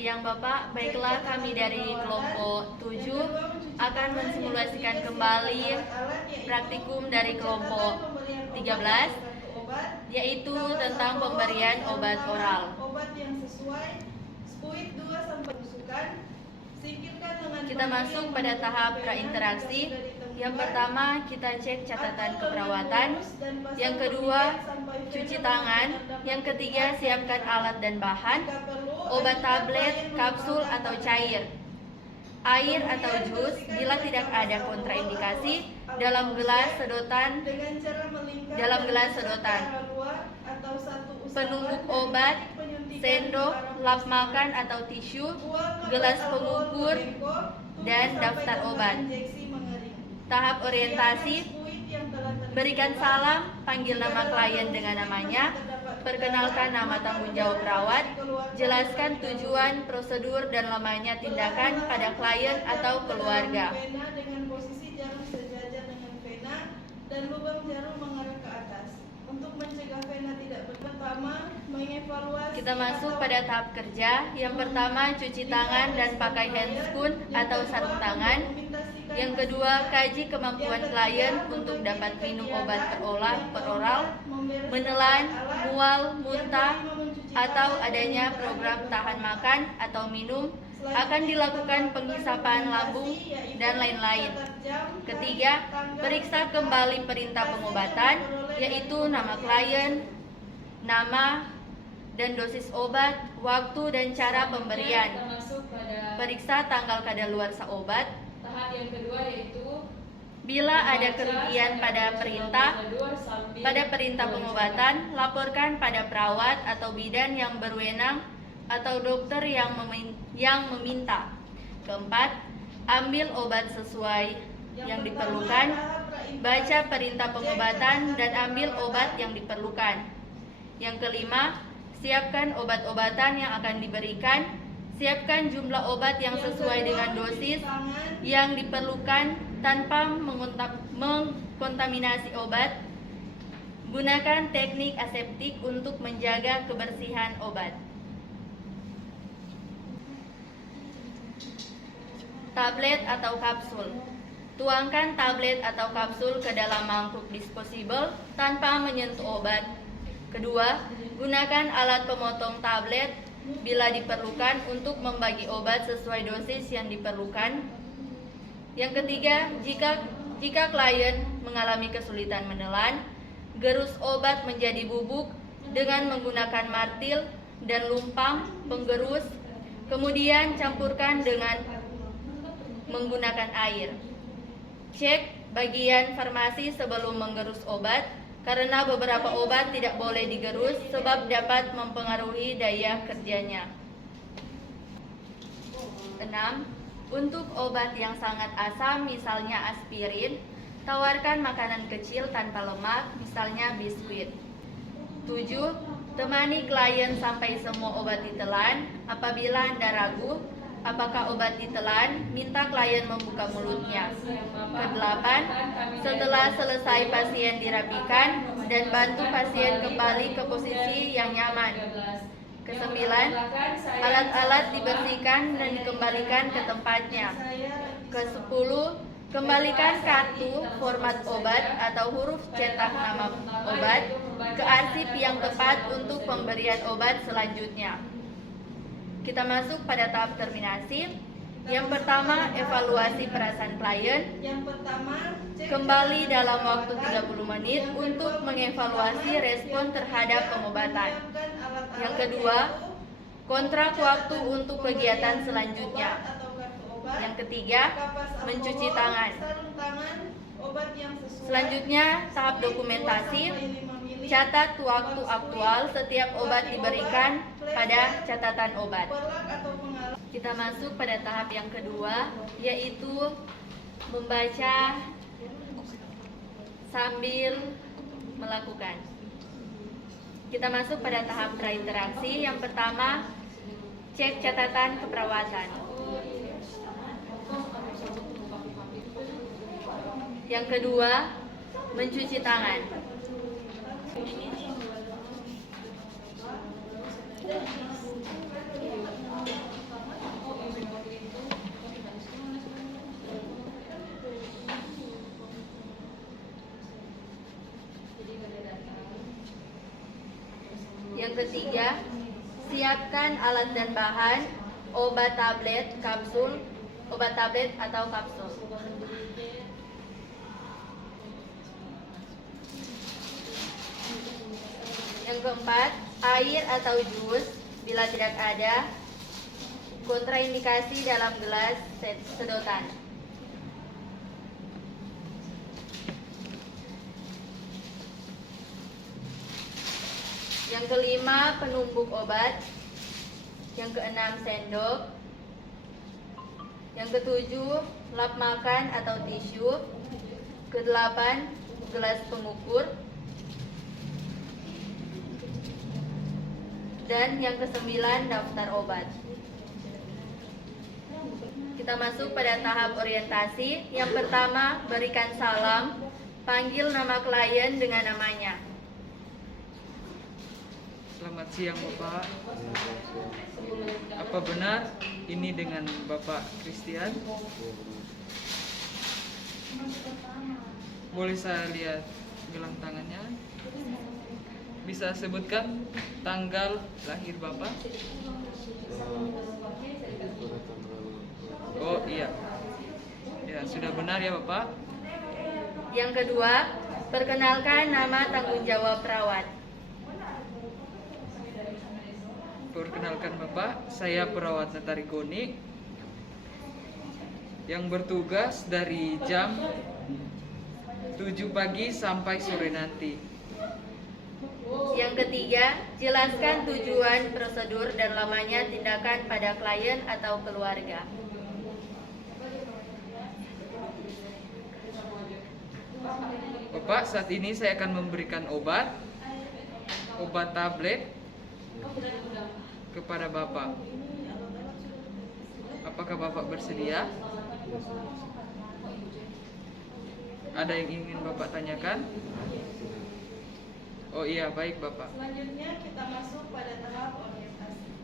siang Bapak. Baiklah, kami dari kelompok 7 akan mensimulasikan kembali praktikum dari kelompok 13, yaitu tentang pemberian obat oral. Kita masuk pada tahap prainteraksi. Yang pertama, kita cek catatan keperawatan. Yang kedua, cuci tangan. Yang ketiga, siapkan alat dan bahan. Obat tablet, kapsul atau cair, air atau jus bila tidak ada kontraindikasi, dalam gelas sedotan. Penumbuk obat, sendok, lap makan atau tisu, gelas pengukur, dan daftar obat. Tahap orientasi: berikan salam, panggil nama klien dengan namanya, perkenalkan nama tanggung jawab perawat, jelaskan tujuan, prosedur, dan lamanya tindakan pada klien atau keluarga. Dengan posisi jarum sejajar dengan vena dan lubang jarum mengarah ke atas. Untuk mencegah vena tidak pertama, mengevaluasi. Kita masuk pada tahap kerja. Yang pertama, cuci tangan dan pakai handscoon atau sarung tangan. Yang kedua, kaji kemampuan klien untuk dapat minum obat per oral, menelan, mual, muntah, atau adanya program tahan makan atau minum. Akan dilakukan penghisapan lambung dan lain-lain. Ketiga, periksa kembali perintah pengobatan, yaitu nama klien, nama dan dosis obat, waktu dan cara pemberian. Periksa tanggal kadaluarsa obat. Tahap yang kedua yaitu bila ada kerugian pada perintah pengobatan, laporkan pada perawat atau bidan yang berwenang atau dokter yang meminta. Keempat, ambil obat sesuai yang diperlukan, baca perintah pengobatan dan ambil obat yang diperlukan. Yang kelima, siapkan obat-obatan yang akan diberikan. Siapkan jumlah obat yang sesuai dengan dosis yang diperlukan tanpa mengkontaminasi obat. Gunakan teknik aseptik untuk menjaga kebersihan obat. Tablet atau kapsul. Tuangkan tablet atau kapsul ke dalam mangkuk disposable tanpa menyentuh obat. Kedua, gunakan alat pemotong tablet bila diperlukan untuk membagi obat sesuai dosis yang diperlukan. Yang ketiga, jika klien mengalami kesulitan menelan, gerus obat menjadi bubuk dengan menggunakan martil dan lumpang penggerus, kemudian campurkan dengan menggunakan air. Cek bagian farmasi sebelum menggerus obat, karena beberapa obat tidak boleh digerus sebab dapat mempengaruhi daya kerjanya. 6. Untuk obat yang sangat asam, misalnya aspirin, tawarkan makanan kecil tanpa lemak, misalnya biskuit. 7. Temani klien sampai semua obat ditelan. Apabila Anda ragu apakah obat ditelan, minta klien membuka mulutnya. Ke-8, setelah selesai pasien dirapikan dan bantu pasien kembali ke posisi yang nyaman. Ke-9, alat-alat dibersihkan dan dikembalikan ke tempatnya. Ke-10, kembalikan kartu format obat atau huruf cetak nama obat ke arsip yang tepat untuk pemberian obat selanjutnya. Kita masuk pada tahap terminasi. Yang pertama, evaluasi perasaan klien. Kembali dalam waktu 30 menit untuk mengevaluasi respon terhadap pengobatan. Yang kedua, kontrak waktu untuk kegiatan selanjutnya. Yang ketiga, mencuci tangan. Selanjutnya, tahap dokumentasi. Catat waktu aktual setiap obat diberikan pada catatan obat. Kita masuk pada tahap yang kedua, yaitu membaca sambil melakukan. Kita masuk pada tahap prainteraksi. Yang pertama, cek catatan keperawatan. Yang kedua, mencuci tangan. Yang ketiga, siapkan alat dan bahan obat tablet atau kapsul. Yang keempat, air atau jus bila tidak ada, kontraindikasi dalam gelas sedotan. Yang kelima, penumbuk obat. Yang keenam, sendok. Yang ketujuh, lap makan atau tisu. Kedelapan, gelas pengukur. Dan yang kesembilan, daftar obat. Kita masuk pada tahap orientasi. Yang pertama, berikan salam. Panggil nama klien dengan namanya. Selamat siang Bapak. Apa benar ini dengan Bapak Christian? Boleh saya lihat gelang tangannya? Bisa sebutkan tanggal lahir Bapak? Oh iya. Ya, sudah benar ya Bapak. Yang kedua, perkenalkan nama tanggung jawab perawat. Perkenalkan Bapak, saya perawat Natarigoni yang bertugas dari jam 7 pagi sampai sore nanti. Yang ketiga, jelaskan tujuan, prosedur, dan lamanya tindakan pada klien atau keluarga. Bapak, saat ini saya akan memberikan obat tablet kepada Bapak. Apakah Bapak bersedia? Ada yang ingin Bapak tanyakan? Oh iya, baik Bapak. Selanjutnya kita masuk pada tahap orientasi.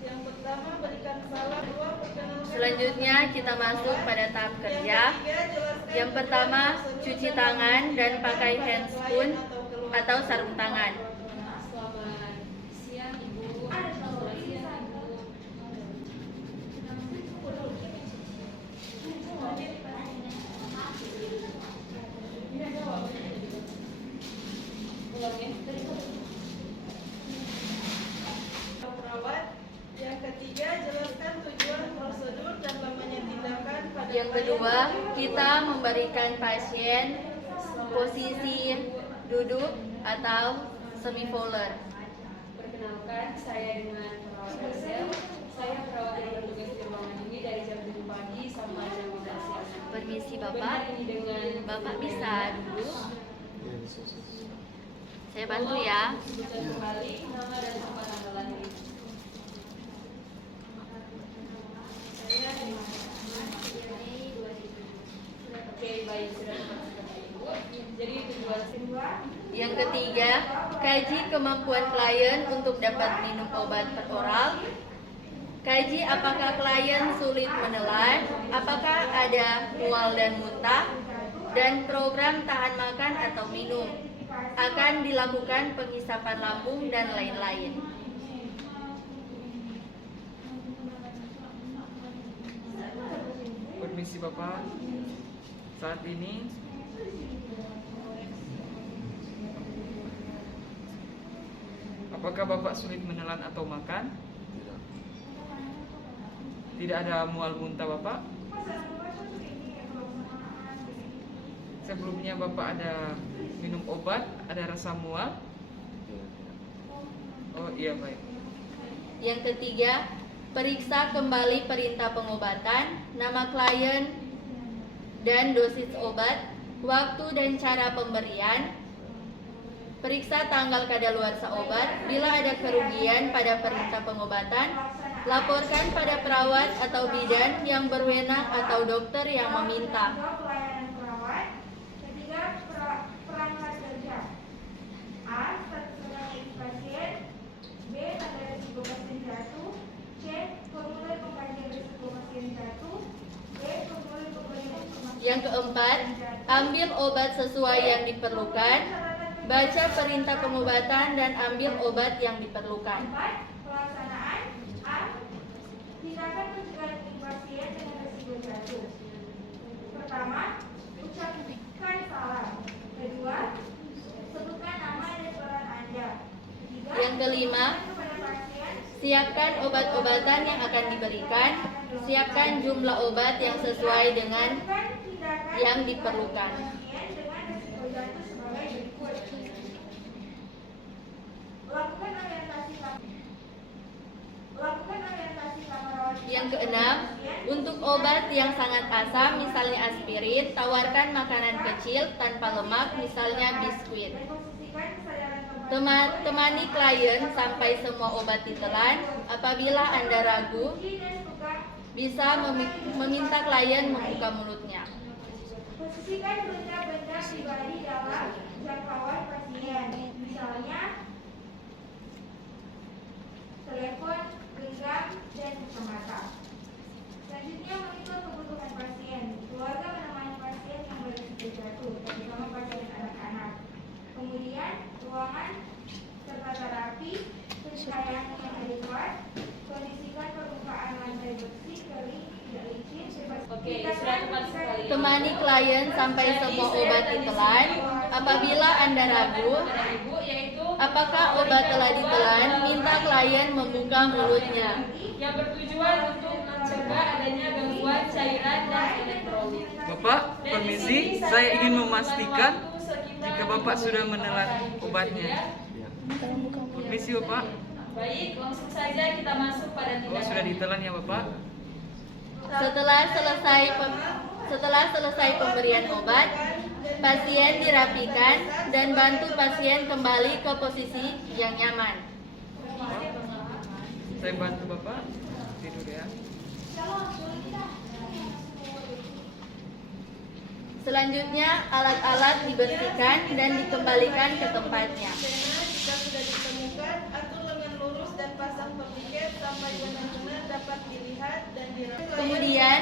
Yang pertama, berikan salam. Kedua, perkenalkan. Selanjutnya kita masuk pada tahap kerja. Yang pertama, cuci tangan dan pakai handscoon atau sarung tangan. Selamat siang Ibu. Selamat siang Ibu. Perawat. Yang ketiga, jelaskan tujuan, prosedur, dan lamanya tindakan pada Yang kedua, kita memberikan pasien posisi duduk atau semi-fowler. Perkenalkan, saya dengan perawat Hazel. Saya perawat yang bertugas di ruangan ini dari jam 7 pagi sampai jam 12 siang. Permisi Benar Bapak, ini dengan Bapak bisa duduk. Saya bantu ya. Sebutkan kembali nama dan tempat tanggal lahir. Saya Oke, baik, sudah dipastikan Ibu. Jadi tujuan Yang ketiga, kaji kemampuan klien untuk dapat minum obat per oral. Kaji apakah klien sulit menelan, apakah ada mual dan muntah, dan program tahan makan atau minum. Akan dilakukan penghisapan lambung dan lain-lain. Permisi Bapak. Saat ini apakah Bapak sulit menelan atau makan? Tidak ada mual muntah Bapak? Sebelumnya Bapak ada minum obat, ada rasa mual? Oh iya, baik. Yang ketiga, periksa kembali perintah pengobatan, nama klien, dan dosis obat, waktu dan cara pemberian. Periksa tanggal kadaluarsa obat. Bila ada kerugian pada perintah pengobatan, laporkan pada perawat atau bidan yang berwenang atau dokter yang meminta. Pelayanan perawat. Ketiga, perangkat kerja. A. Status sebagai pasien. B. Tanda risiko pasien jatuh. C. Formulir pengkajian risiko pasien jatuh. D. Formulir pemberian informasi. Yang keempat, ambil obat sesuai yang diperlukan. Baca perintah pengobatan dan ambil obat yang diperlukan. 4. Pelaksanaan. A. Tindakan pencegahan pasien dengan risiko jatuh. Pertama, ucapkan salam. Kedua, sebutkan nama dan peran Anda. Ketiga, Yang kelima, kepada pasien. siapkan obat-obatan yang akan diberikan. Siapkan jumlah obat yang sesuai dengan Lakukan tindakan yang diperlukan. pasien dengan risiko jatuh sebagai berikut. Lakukan orientasi kamar rawat. Yang keenam, untuk obat yang sangat asam, misalnya aspirin, tawarkan makanan kecil tanpa lemak, misalnya biskuit. Reposisikan kesadaran kembali. Temani klien sampai semua obat ditelan. Apabila Anda ragu, Kunci dan buka. bisa meminta klien membuka mulutnya. Posisikan benda-benda pribadi dalam jangkauan pasien. Misalnya telepon, genggam, dan kacamata. Selanjutnya monitor kebutuhan pasien. Keluarga menemani pasien yang berisiko jatuh, terutama pasien anak-anak. Kemudian ruangan serta terapi, pencahayaan yang adekuat, kondisikan permukaan lantai bersih, kering, tidak licin, bebas. Oke, sudah teman sekali. Temani klien sampai semua obat ditelan. Apabila Anda ragu, Kepada Ibu yaitu apakah obat telah ditelan, minta klien membuka mulutnya. yang bertujuan untuk mencegah adanya gangguan cairan dan elektrolit. Bapak, permisi, saya ingin memastikan jika Bapak sudah menelan obatnya. Permisi Bapak. Baik, langsung saja kita masuk pada Oh, tindakan. sudah ditelan ya Bapak? Setelah selesai pemberian obat, pasien dirapikan dan bantu pasien kembali ke posisi yang nyaman. Saya bantu Bapak tidur ya. Selanjutnya, alat-alat dibersihkan dan dikembalikan ke tempatnya. Vena jika sudah ditemukan, atur lengan lurus dan pasang perliket sampai benar-benar dapat dilihat dan dirapikan. Kemudian,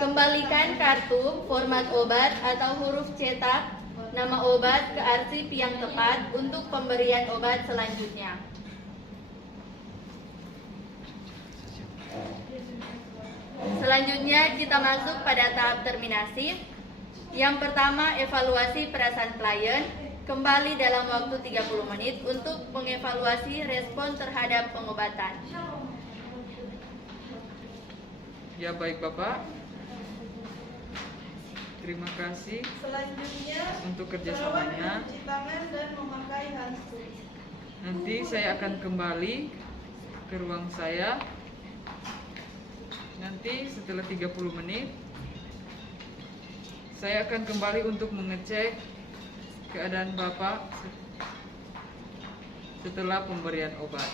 kembalikan kartu, format obat atau huruf cetak, nama obat ke arsip yang tepat untuk pemberian obat selanjutnya. Selanjutnya kita masuk pada tahap terminasi. Yang pertama, evaluasi perasaan klien. Kembali dalam waktu 30 menit untuk mengevaluasi respon terhadap pengobatan. Ya baik Bapak. Terima kasih Selanjutnya, untuk perawat kerjasamanya. mencuci tangan dan memakai handuk. Nanti saya akan kembali ke ruang saya. Nanti setelah 30 menit saya akan kembali untuk mengecek keadaan Bapak setelah pemberian obat.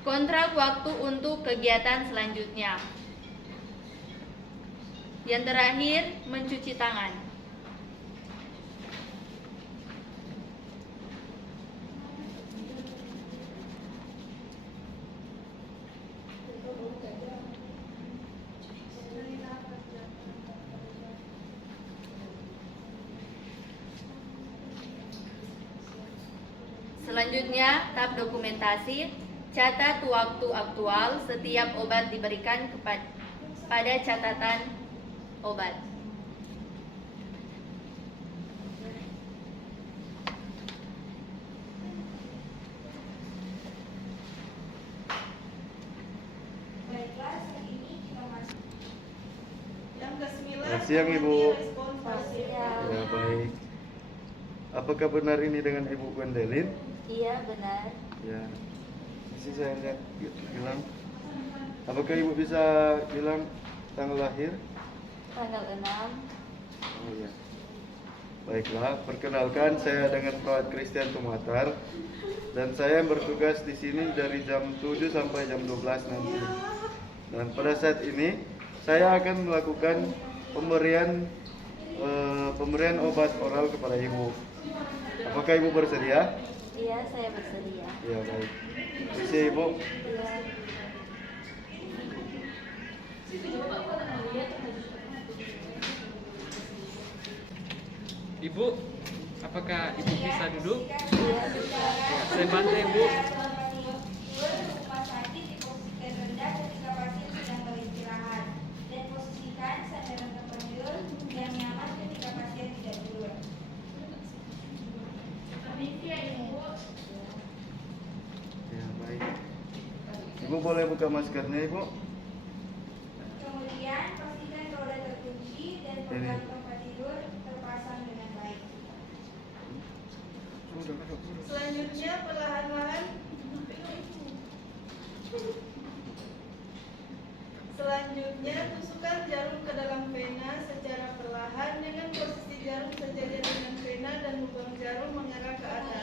Kontrak waktu untuk kegiatan selanjutnya. Yang terakhir, mencuci tangan. Selanjutnya, tahap dokumentasi. Catat waktu aktual setiap obat diberikan pada catatan obat. Baiklah, saat ini kita masuk. Yang kesembilan, Selamat siang, Ibu. mengamati respon pasien. Ya baik. Apakah benar ini dengan Ibu Gwendelin? Iya, benar. Ya. Bisa saya lihat bilang. Apakah Ibu bisa bilang tanggal lahir? Tanggal 6. Oh ya. Baiklah, perkenalkan saya dengan perawat Christian Tumatar dan saya bertugas di sini dari jam 7 sampai jam 12 nanti. Dan pada saat ini saya akan melakukan pemberian obat oral kepada Ibu. Apakah Ibu bersedia? Iya, saya bersedia. Ya baik. Permisi Ibu. Ibu, apakah Ibu bisa duduk? Ya, Saya bantu Ibu. Rumah sakit diposisikan rendah ketika pasien sedang beristirahat dan posisikan sandaran tempat tidur yang nyaman ketika pasien tidak tidur. Ya, baik. Ibu boleh buka maskernya, Ibu? Kemudian pastikan roda terkunci dan program tempat tidur terpasang dengan baik. Selanjutnya perlahan-lahan tusukkan jarum ke dalam vena secara perlahan dengan posisi jarum sejajar dengan vena dan lubang jarum mengarah ke atas.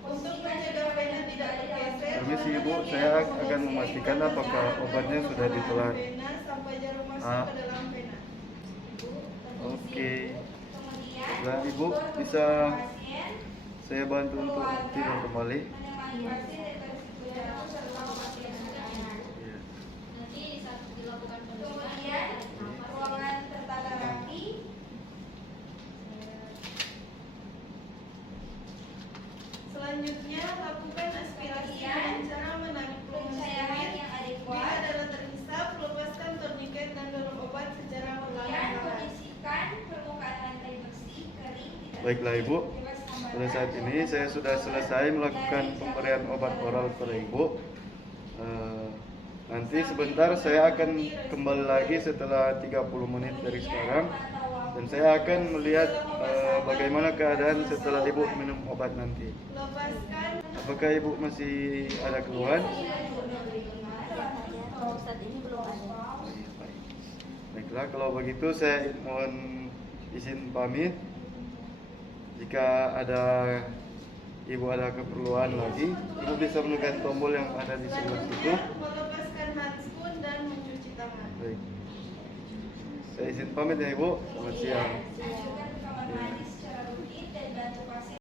Untuk mencegah vena tidak bergeser, Permisi Ibu, saya akan memastikan apakah obatnya sudah ditelan. vena sampai jarum masuk Ah. ke dalam vena. Oke. Kemudian Nah, Ibu bisa pasien saya bantu untuk tidur kembali. menemani pasien dan berisiko jarum setelah pasien anak-anak. Iya. Kemudian ruangan tertata rapi. Selanjutnya lakukan aspirasi dengan cara menarik pelumas Pencairan kulit. yang Bila adekuat. darah terhisap, lepaskan tourniquet dan dorong obat secara Kemudian perlahan-lahan. kondisikan permukaan lantai bersih, kering, tidak Baiklah Ibu, bebas hambatan. pada saat ini saya sudah selesai melakukan pemberian obat oral kepada Ibu. Nanti sebentar saya akan kembali lagi setelah 30 menit dari sekarang. Dan saya akan melihat bagaimana keadaan setelah Ibu minum obat nanti. Lepaskan Apakah Ibu masih ada keluhan? Saat ini belum ada. Oh, iya, baik. Baiklah, kalau begitu saya mohon izin pamit. Jika Ibu ada keperluan lagi, Ibu bisa menekan tombol yang ada di sebelah situ. melepaskan handskun dan mencuci tangan. Baik. Saya izin pamit ya Ibu. Selamat siang. Anjurkan ke kamar mandi secara rutin dan bantu pasien